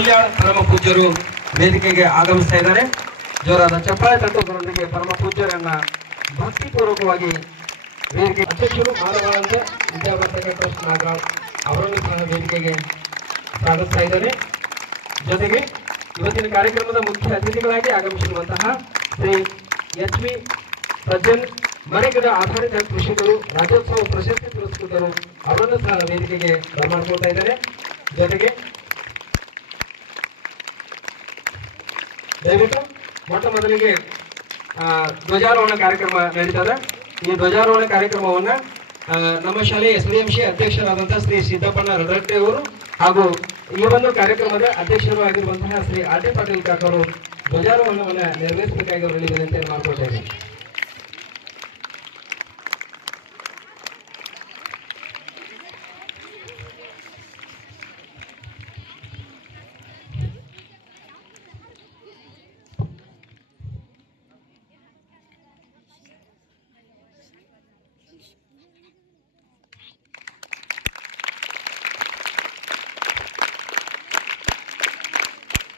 ಹುಲ್ಯಾಳ್ ಪರಮ ಪೂಜ್ಯರು ವೇದಿಕೆಗೆ ಆಗಮಿಸ್ತಾ ಇದ್ದಾರೆ. ಜೋರಾದ ಚಪ್ಪಾಳೆ ತಟ್ಟುಗಳೊಂದಿಗೆ ಪರಮ ಪೂಜ್ಯರನ್ನ ಭಕ್ತಿಪೂರ್ವಕವಾಗಿ ವೇದಿಕೆ ಅಧ್ಯಕ್ಷರು ಮಾನವಾಳಂತೆ ವಿದ್ಯಾವರ್ಧಕ ಟ್ರಸ್ಟ್ ನಾಗರಾಳ್ ಅವರನ್ನು ಸಹ ವೇದಿಕೆಗೆ ಸ್ವಾಗತಿಸ್ತಾ ಇದ್ದಾರೆ. ಜೊತೆಗೆ ಇವತ್ತಿನ ಕಾರ್ಯಕ್ರಮದ ಮುಖ್ಯ ಅತಿಥಿಗಳಾಗಿ ಆಗಮಿಸಿರುವಂತಹ ಶ್ರೀ ಎಚ್.ವಿ. ಪ್ರಜ್ಜನ್ ಮನೆಗಿಡ ಆಧಾರಿತ ಕೃಷಿಕರು ರಾಜ್ಯೋತ್ಸವ ಪ್ರಶಸ್ತಿ ಪುರಸ್ಕೃತರು ಅವರನ್ನು ಸಹ ವೇದಿಕೆಗೆ ಬರಮಾಡ್ಕೊಳ್ತಾ ಇದ್ದಾರೆ. ಜೊತೆಗೆ ದಯವಿಟ್ಟು ಮೊಟ್ಟ ಮೊದಲಿಗೆ ಧ್ವಜಾರೋಹಣ ಕಾರ್ಯಕ್ರಮ ನಡೀತದೆ. ಈ ಧ್ವಜಾರೋಹಣ ಕಾರ್ಯಕ್ರಮವನ್ನ ನಮ್ಮ ಶಾಲೆಯ ಎಸ್ಡಿಎಂಸಿ ಅಧ್ಯಕ್ಷರಾದಂತಹ ಶ್ರೀ ಸಿದ್ದಪ್ಪಣ್ಣ ರಡಟ್ಟಿ ಅವರು ಹಾಗೂ ಈ ಒಂದು ಕಾರ್ಯಕ್ರಮದ ಅಧ್ಯಕ್ಷರು ಆಗಿರುವಂತಹ ಶ್ರೀ ಆರ್ ಟಿ ಪಾಟೀಲ್ ಕಾಕರು ಧ್ವಜಾರೋಹಣವನ್ನು ನೆರವೇರಿಸಬೇಕಾಗಿ ಅವರಲ್ಲಿ ವಿನಂತಿಯನ್ನು ಮಾಡಿಕೊಳ್ತಾ ಇದ್ದಾರೆ.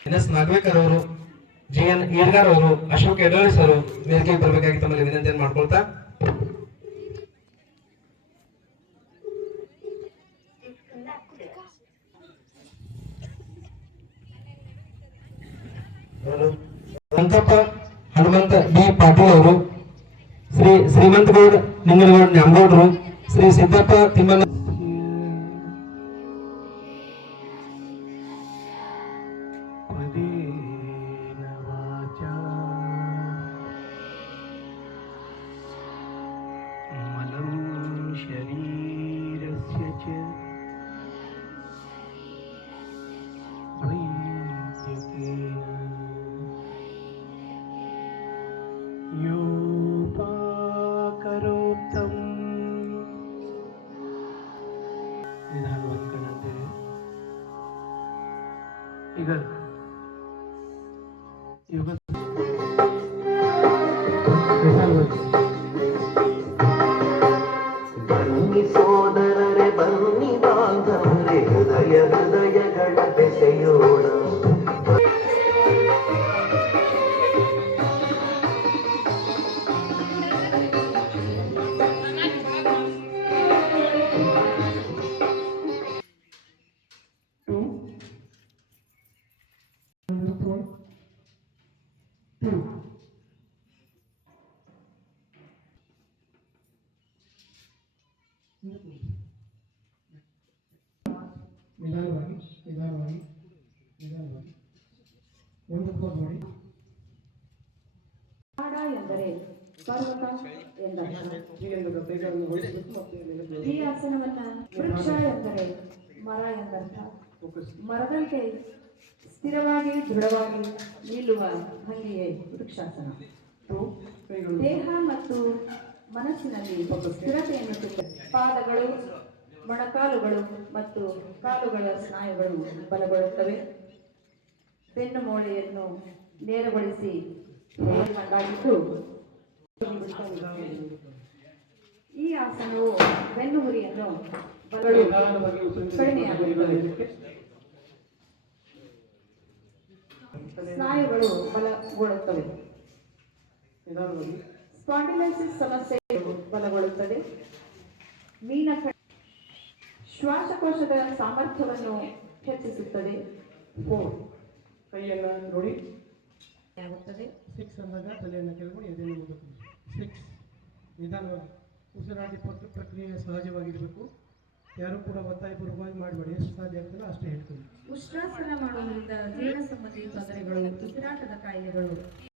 ಎನ್.ಎಸ್. ನಾಗವೇಕರ್ ಅವರು, ಜಿ.ಎನ್. ಈರ್ಗಾರ್ ಅವರು, ಅಶೋಕ್ ಎಡಳಿಸ್ ಅವರು ವೇದಿಕೆಗೆ ಬರಬೇಕಾಗಿ ತಮ್ಮಲ್ಲಿ ವಿನಂತಿಯನ್ನು ಮಾಡ್ಕೊಳ್ತಾ ಸಂತಪ್ಪ ಹನುಮಂತ ಬಿ ಪಾಟೀಲ್ ಅವರು, ಶ್ರೀ ಶ್ರೀಮಂತಗೌಡ ನಿಂಗನಗೌಡ ನ್ಯಾಮಗೌಡರು, ಶ್ರೀ ಸಿದ್ದಪ್ಪ ತಿಮ್ಮಣ್ಣ ಈಗ ಬನ್ನಿ ಸೋದರರೆ ಬನ್ನಿ ಬಾಂಧವರೇ ಹೃದಯ ಹೃದಯಗಳ ಬೆಸೆಯೋಣ. ನಿಧಾನವಾಗಿ ನಿಧಾನವಾಗಿ ನಿಧಾನವಾಗಿ ಒಂದು ನೋಡಿ. ಮಾಡ ಎಂದರೆ ಪರ್ವತ ಎಂದರ್ಥ. ಈ ಆಸನವನ್ನ ವೃಕ್ಷ ಎಂದರೆ ಮರ ಎಂದರ್ಥ. ಮರದಂತೆ ಸ್ಥಿರವಾಗಿ ದೃಢವಾಗಿ ನಿಲ್ಲುವ ಭಂಗಿಯೇ ವೃಕ್ಷಾಸನ. ದೇಹ ಮತ್ತು ಮನಸ್ಸಿನಲ್ಲಿ ಸ್ಥಿರತೆಯನ್ನು ಪಾದಗಳು, ಮೊಣಕಾಲುಗಳು ಮತ್ತು ಕಾಲುಗಳ ಸ್ನಾಯುಗಳು ಬಲಗೊಳ್ಳುತ್ತವೆ. ಬೆನ್ನು ಮೂಳೆಯನ್ನು ನೇರಗೊಳಿಸಿ ಮಂಡಾಗಿದ್ದು ಈ ಆಸನವು ಬೆನ್ನು ಹುರಿಯನ್ನು ಕಡಿಮೆಯಾಗುತ್ತವೆ. ಸ್ನಾಯುಗಳು ಬಲಗೊಳ್ಳುತ್ತವೆ. ಸ್ಪಾಂಡಿಲೈಸಿಸ್ ಸಮಸ್ಯೆ ಬಲಗೊಳ್ಳುತ್ತದೆ. ಶ್ವಾಸಕೋಶದ ಸಾಮರ್ಥ್ಯವನ್ನು ಹೆಚ್ಚಿಸುತ್ತದೆ. ಕೈಯನ್ನ ನೋಡಿ ಆಗುತ್ತದೆ. 6 ಅಂದಾಗ ತಲೆಯನ್ನು ಕೆಳಗಡೆ ಎದೆಯನ್ನು ಮುಂದಕ್ಕೆ 6. ನಿಧಾನವಾಗಿ ಉಸಿರಾಟ ಪ್ರಕ್ರಿಯೆ ಸಹಜವಾಗಿರಬೇಕು. ಯಾರು ಕೂಡ ಒತ್ತಾಯಪೂರ್ವಕವಾಗಿ ಮಾಡಬೇಡಿ. ಎಷ್ಟು ಸಾಧ್ಯ ಆಗ್ತದೆ ಅಷ್ಟೇ ಹೇಳ್ತೀವಿ. ಉಷ್ಟ್ರಾಸನ ಮಾಡುವುದರಿಂದ ಜೀರ್ಣ ಸಂಬಂಧಿ ತೊಂದರೆಗಳು, ಉಸಿರಾಟದ ಕಾಯಿಲೆಗಳು